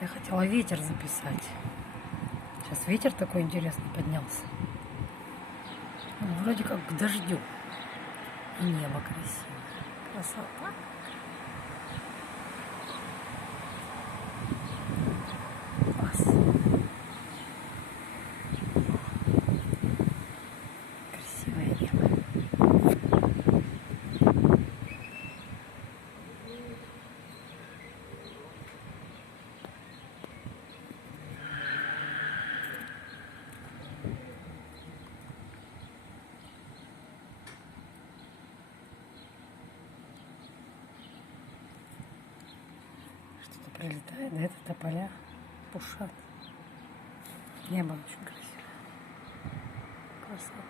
Я хотела ветер записать. Сейчас ветер такой интересный поднялся. Он вроде как к дождю. И небо красивое. Красота. Класс. Красивое небо. Что-то прилетает, да, это тополя пушат. Небо очень красивое. Красота.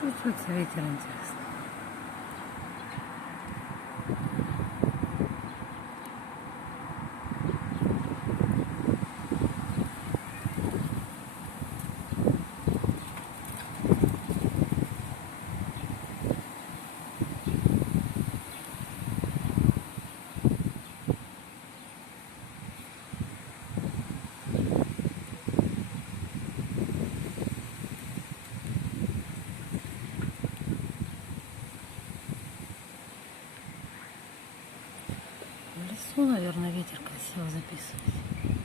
Чувствуется ветер, интересно. В лесу, наверное, ветер красиво записывает.